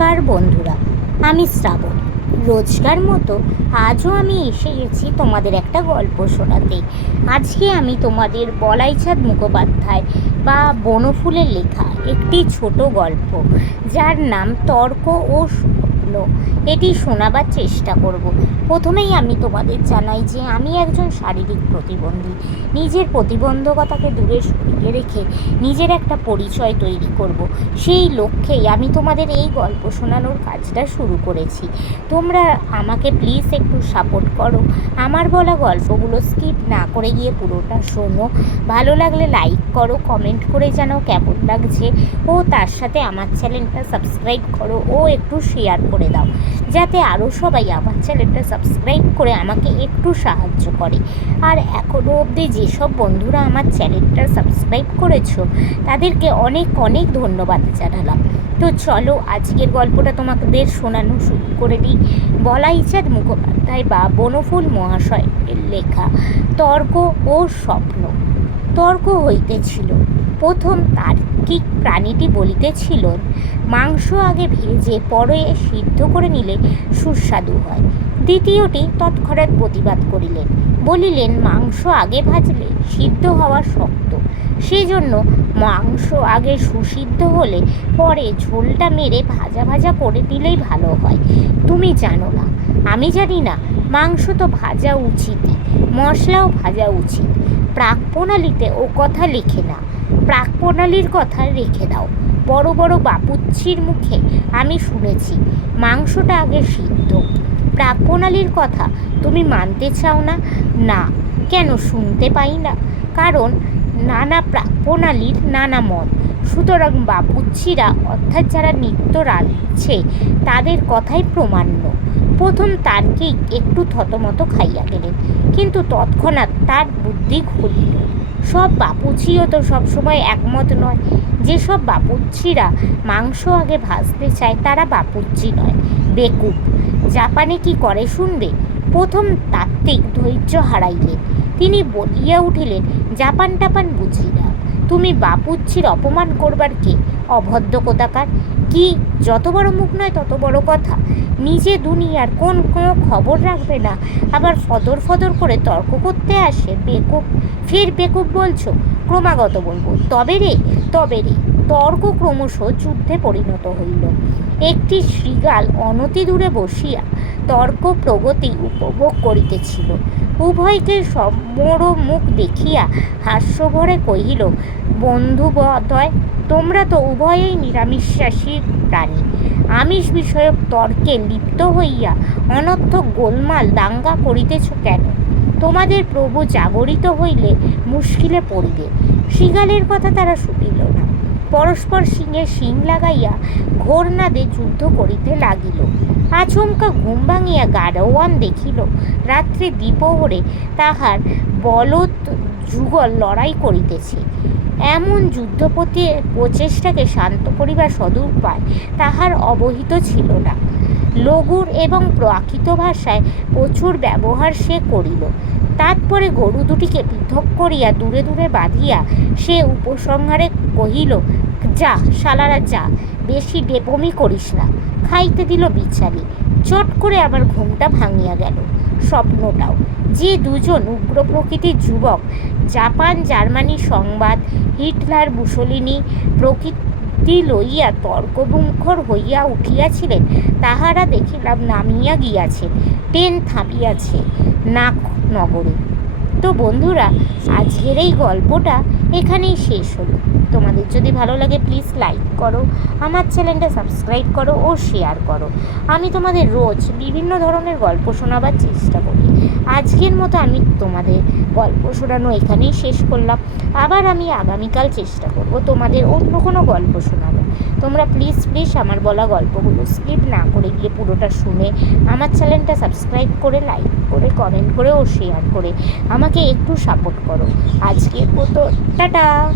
নমস্কার বন্ধুরা, আমি শ্রাবণ। রোজকার মতো আজও আমি এসে গেছি তোমাদের একটা গল্প শোনাতে। আজকে আমি তোমাদের বলাইচাঁদ মুখোপাধ্যায় বা বনফুলের লেখা একটি ছোট গল্প, যার নাম তর্ক ও স্বপ্ন এটি শোনাবার চেষ্টা করব। প্রথমেই আমি তোমাদের জানাই যে আমি একজন শারীরিক প্রতিবন্ধী। নিজের প্রতিবন্ধকতাকে দূরে সরিয়ে রেখে নিজের একটা পরিচয় তৈরি করব। সেই লক্ষ্যেই আমি তোমাদের এই গল্প শোনানোর কাজটা শুরু করেছি। তোমরা আমাকে প্লিজ একটু সাপোর্ট করো। আমার বলা গল্পগুলো স্কিপ না করে গিয়ে পুরোটা শোনো। ভালো লাগলে লাইক করো কমেন্ট করে জানাও কেমন লাগছে। ও তার সাথে আমার চ্যানেলটা সাবস্ক্রাইব করো। ও একটু শেয়ার করে। দাও, যাতে আরও সবাই আমার চ্যানেলটা সাবস্ক্রাইব করে আমাকে একটু সাহায্য করে। আর এখনও অবধি যেসব বন্ধুরা আমার চ্যানেলটা সাবস্ক্রাইব করেছ, তাদেরকে অনেক অনেক ধন্যবাদ জানালাম। তো চলো, আজকের গল্পটা তোমাদের শোনানো শুরু করে দিই। বলাইচাঁদ মুখোপাধ্যায় বা বনফুল মহাশয়ের লেখা, তর্ক ও স্বপ্ন। তর্ক হইতেছিল প্রথম তার তার্কিক প্রাণীটি বলিতেছিল, মাংস আগে ভেজে পরে সিদ্ধ করে নিলে সুস্বাদু হয়। দ্বিতীয়টি তৎক্ষণাৎ প্রতিবাদ করিলেন, বলিলেন, মাংস আগে ভাজলে সিদ্ধ হওয়া শক্ত, সেজন্য মাংস আগে সুসিদ্ধ হলে পরে ঝোলটা মেরে ভাজা ভাজা করে দিলেই ভালো হয়। তুমি জানো না, আমি জানি না, মাংস তো ভাজা উচিতই মশলাও ভাজা উচিত, প্রাক প্রণালীতে ও কথা লিখে না প্রাক প্রণালীর কথা রেখে দাও। বড় বড় বাপুচ্ছির মুখে আমি শুনেছি, মাংসটা আগে সিদ্ধ। প্রাক প্রণালীর কথা তুমি মানতে চাও না? না, কেন শুনতে পাই না? কারণ নানা প্রাক প্রণালীর নানা মত। সুতরাং বাপুচ্ছিরা অর্থাৎ যারা নিত্য রাঁধছে, তাদের কথাই প্রমাণ্য। প্রথম তার্কিক একটু থতমত খাইয়া গেলেন কিন্তু তৎক্ষণাৎ তার বুদ্ধি খুলিল সব বাপুচিও তো সবসময় একমত নয়। যেসব বাপুচ্ছিরা মাংস আগে ভাজতে চায়, তারা বাপুচ্ছি নয়। বেকুব, জাপানে কি করে শুনবে? প্রথম তাত্ত্বিক ধৈর্য হারাইলেন। তিনি বলিয়া উঠিলেন জাপান টাপান বুঝি না। তুমি বাপুচ্ছির অপমান করবার কে? অভদ্র কোথাকার কি, যত বড় মুখ নয় তত বড় কথা। নিজে দুনিয়ার কোন কোনো খবর রাখবে না। আবার ফদর ফদর করে তর্ক করতে আসে। বেকুব, ফের বেকুব বলছো? ক্রমাগত বলব। তবে রে তবে রে, তর্ক ক্রমশ যুদ্ধে পরিণত হইল। একটি শৃগাল অনতি দূরে বসিয়া তর্ক প্রগতি উপভোগ করিতেছিল। উভয়কে সমর মুখ দেখিয়া হাস্যভরে কহিল বন্ধুবদয় তোমরা তো উভয়েই নিরামিষাসী প্রাণী। আমিষ বিষয়ক তর্কে লিপ্ত হইয়া অনর্থক গোলমাল দাঙ্গা করিতেছ কেন? তোমাদের প্রভু জাগরিত হইলে মুশকিলে পড়িবে। শৃগালের কথা তারা শুনিল না। পরস্পর সিংহে শিং লাগাইয়া ঘোরনাদে যুদ্ধ করিতে লাগিল। আচমকা ঘুম ভাঙিয়া গাড়োয়ান দেখিল, রাত্রে দ্বিপ্রহরে তাহার বলদ যুগল লড়াই করিতেছে। এমন যুদ্ধপতি প্রচেষ্টাকে শান্ত করিবার সদুপায় তাহার অবহিত ছিল না। লঘুর এবং প্রাকৃত ভাষায় প্রচুর ব্যবহার সে করিল। তারপরে গরু দুটিকে পৃথক করিয়া দূরে দূরে বাঁধিয়া সে উপসংহারে কহিল, যা, শালারা, যা, বেশি ডেপমি করিস না। খাইতে দিল বিচালি চট করে আবার ঘুমটা ভাঙিয়া গেল। স্বপ্নটাও। যে দুজন উগ্র প্রকৃতির যুবক, জাপান জার্মানি সংবাদ, হিটলার মুসলিনি প্রকৃতি লইয়া তর্কমুখর হইয়া উঠিয়াছিলেন, তাহারা দেখিলাম নামিয়া গিয়াছে ট্রেন থামিয়াছে, নাক নগরে। তো বন্ধুরা আজকের এই গল্পটা এখানেই শেষ হলো তোমাদের যদি ভালো লাগে প্লিজ লাইক করো, আমার চ্যানেলটা সাবস্ক্রাইব করো ও শেয়ার করো। আমি তোমাদের রোজ বিভিন্ন ধরনের গল্প শোনাবার চেষ্টা করি। আজকের মতো আমি তোমাদের গল্প শোনানো এখানেই শেষ করলাম। আবার আমি আগামীকাল চেষ্টা করব তোমাদের অন্য কোনো গল্প শোনাবো তোমরা প্লিজ প্লিজ আমার বলা গল্পগুলো স্কিপ না করে গিয়ে পুরোটা শুনে আমার চ্যানেলটা সাবস্ক্রাইব করে লাইক করে কমেন্ট করে ও শেয়ার করে আমাকে একটু সাপোর্ট করো। আজকের মতো Ta-da!